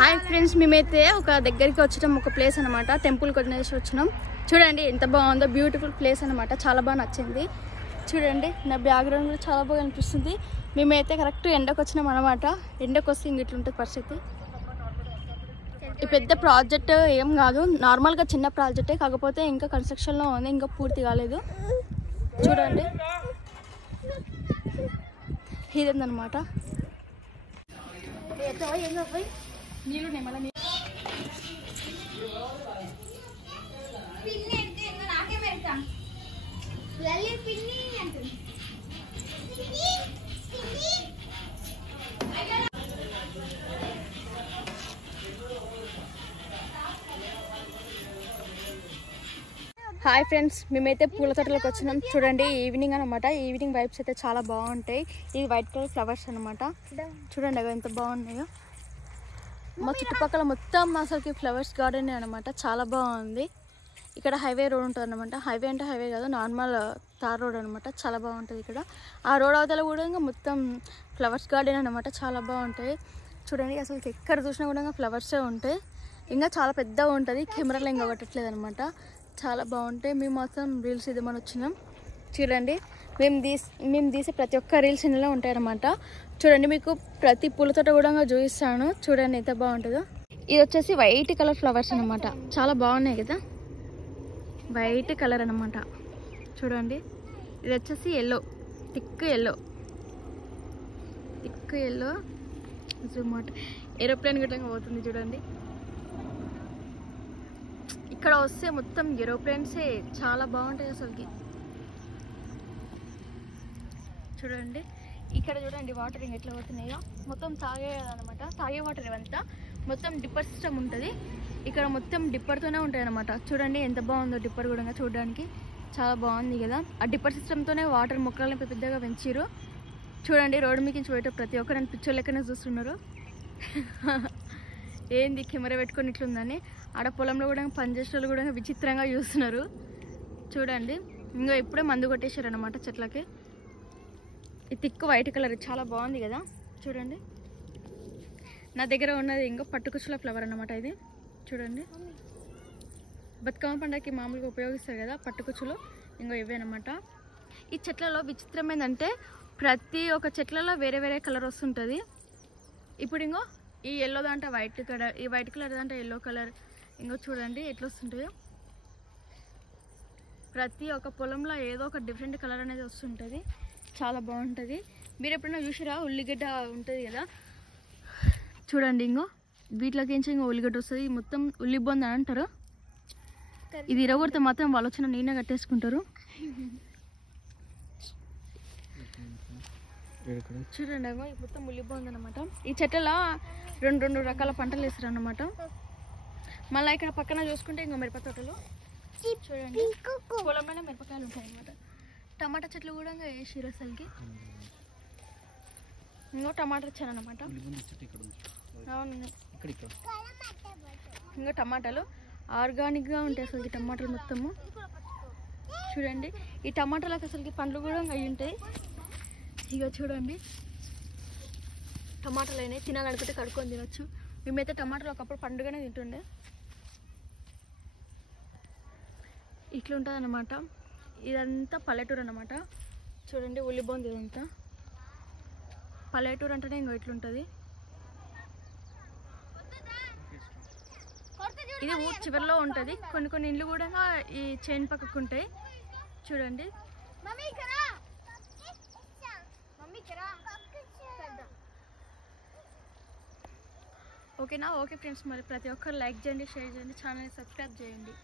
Hi friends, మేమైతే ఒక దగ్గరికి వచ్చాం, ఒక ప్లేస్ అనమాట. టెంపుల్కి వదిలేసి వచ్చినాం. చూడండి ఎంత బాగుందో, బ్యూటిఫుల్ ప్లేస్ అనమాట. చాలా బాగా నచ్చింది. చూడండి నా బ్యాక్గ్రౌండ్ కూడా చాలా బాగా అనిపిస్తుంది. మేమైతే కరెక్ట్ ఎండకు వచ్చినాం అనమాట. ఎండకు వస్తే ఇంక ఇట్లుంటుంది పరిస్థితి. ఈ పెద్ద ప్రాజెక్ట్ ఏం కాదు, నార్మల్గా చిన్న ప్రాజెక్టే, కాకపోతే ఇంకా కన్స్ట్రక్షన్లో ఉంది, ఇంకా పూర్తి కాలేదు. చూడండి ఇదేందనమాట. నీళ్ళు మళ్ళీ హాయ్ ఫ్రెండ్స్, మేమైతే పూల తోటలోకి వచ్చినాం. చూడండి ఈవినింగ్ అనమాట. ఈవినింగ్ వైబ్స్ అయితే చాలా బాగుంటాయి. ఇవి వైట్ కలర్ ఫ్లవర్స్ అనమాట. చూడండి అవి ఎంత బాగున్నాయో. మా చుట్టుపక్కల మొత్తం అసలుకి ఫ్లవర్స్ గార్డెన్ అనమాట. చాలా బాగుంది. ఇక్కడ హైవే రోడ్ ఉంటుంది అనమాట. హైవే అంటే హైవే కాదు, నార్మల్ తార్ రోడ్ అనమాట. చాలా బాగుంటుంది ఇక్కడ. ఆ రోడ్ అవతల కూడా ఇంకా మొత్తం ఫ్లవర్స్ గార్డెన్ అనమాట. చాలా బాగుంటాయి. చూడండి అసలు ఎక్కడ చూసినా కూడా ఫ్లవర్సే ఉంటాయి. ఇంకా చాలా పెద్దగా ఉంటుంది. కెమెరాలో ఇంకా పట్టట్లేదు అనమాట. చాలా బాగుంటాయి. మేము మాత్రం రీల్స్ ఇద్దామని వచ్చినాం. చూడండి మేము తీసే ప్రతి ఒక్క రీల్స్ ఇందులో ఉంటాయి అనమాట. చూడండి మీకు ప్రతి పూలతోట కూడా చూపిస్తాను. చూడండి ఎంత బాగుంటుందో. ఇది వచ్చేసి వైట్ కలర్ ఫ్లవర్స్ అనమాట. చాలా బాగున్నాయి కదా, వైట్ కలర్ అనమాట. చూడండి ఇది వచ్చేసి ఎల్లో, థిక్ ఎల్లో అనమాట. ఏరోప్లేన్ గట్లా పోతుంది చూడండి. ఇక్కడ వస్తే మొత్తం ఏరోప్లేన్సే, చాలా బాగుంటాయి అసలుకి. చూడండి ఇక్కడ చూడండి వాటర్ ఇంక ఎట్లా పోతున్నాయో. మొత్తం తాగేదనమాట. తాగే వాటర్ ఇవంతా మొత్తం డిప్పర్ సిస్టమ్ ఉంటుంది. ఇక్కడ మొత్తం డిప్పర్తోనే ఉంటాయి అనమాట. చూడండి ఎంత బాగుందో డిప్పర్ కూడా చూడడానికి. చాలా బాగుంది కదా. ఆ డిప్పర్ సిస్టమ్తోనే వాటర్ మొక్కల్ని పెద్దగా పెంచారు. చూడండి రోడ్డు మీకు పోయేటప్పుడు ప్రతి ఒక్కరు పిక్చర్ లెక్కనే చూస్తున్నారు. ఏంది కెమెరా పెట్టుకొని ఇట్లుందని. ఆడ పొలంలో కూడా పనిచేసే వాళ్ళు కూడా విచిత్రంగా చూస్తున్నారు. చూడండి ఇంకా ఇప్పుడే మందు కొట్టేశారు అనమాట చెట్లకి. ఈ థిక్ వైట్ కలర్ చాలా బాగుంది కదా. చూడండి నా దగ్గర ఉన్నది ఇంకో పట్టుకుచ్చుల ఫ్లవర్ అనమాట. ఇది చూడండి బతుకమ్మ పండుగకి మామూలుగా ఉపయోగిస్తారు కదా పట్టుకుచ్చులు, ఇంకో ఇవే అనమాట. ఈ చెట్లలో విచిత్రమైందంటే ప్రతి ఒక్క చెట్లలో వేరే వేరే కలర్ వస్తుంటుంది. ఇప్పుడు ఇంకో ఈ ఎల్లో దాంట్లో వైట్ కలర్, ఈ వైట్ కలర్ దాంట్లో ఎల్లో కలర్. ఇంకో చూడండి ఎట్లా వస్తుంటాయో. ప్రతి ఒక్క పొలంలో ఏదో ఒక డిఫరెంట్ కలర్ అనేది వస్తుంటుంది. చాలా బాగుంటుంది. మీరు ఎప్పుడైనా చూసారా ఉల్లిగడ్డ ఉంటుంది కదా, చూడండి ఇంకో వీటిలోకి ఇంకో ఉల్లిగడ్డ వస్తుంది. మొత్తం ఉల్లిబొంద అని అంటారు. ఇది ఇరగొడితే మాత్రం వాళ్ళు వచ్చిన నీళ్ళ కట్టేసుకుంటారు. చూడండి అగో మొత్తం ఉల్లిబొంద అనమాట. ఈ చెట్లలో రెండు రకాల పంటలు వేస్తారు అనమాట. మళ్ళీ ఇక్కడ పక్కన చూసుకుంటే ఇంకో మిరప తోటలు. చూడండి పొలంలోనే మిరపకాయలు ఉంటాయి అనమాట. టమాటా చెట్లు కూడా వేసిరు అసలుకి. ఇంకో టమాటా వచ్చాను అనమాట. అవును ఇంకా టమాటాలు ఆర్గానిక్గా ఉంటాయి అసలుకి టమాటాలు మొత్తము. చూడండి ఈ టమాటాలకు అసలుకి పండ్లు కూడా అవి ఉంటాయి. ఇక చూడండి టమాటాలు అయినాయి. తినాలనుకుంటే కడుక్కొని తినొచ్చు. మేమైతే టమాటాలు ఒకప్పుడు పండుగనే తింటుండే. ఇట్లుంటుంది అనమాట. ఇదంతా పల్లెటూరు అనమాట. చూడండి ఉల్లిబొంది ఇదంతా పల్లెటూరు అంటేనే ఇంకో ఇట్లుంటుంది. ఇది ఊరు చివరిలో ఉంటుంది. కొన్ని ఇండ్లు కూడా ఈ చైన్ పక్కకు ఉంటాయి. చూడండి ఓకేనా. ఓకే ఫ్రెండ్స్, మరి ప్రతి ఒక్కరు లైక్ చేయండి, షేర్ చేయండి, ఛానల్ని సబ్స్క్రైబ్ చేయండి.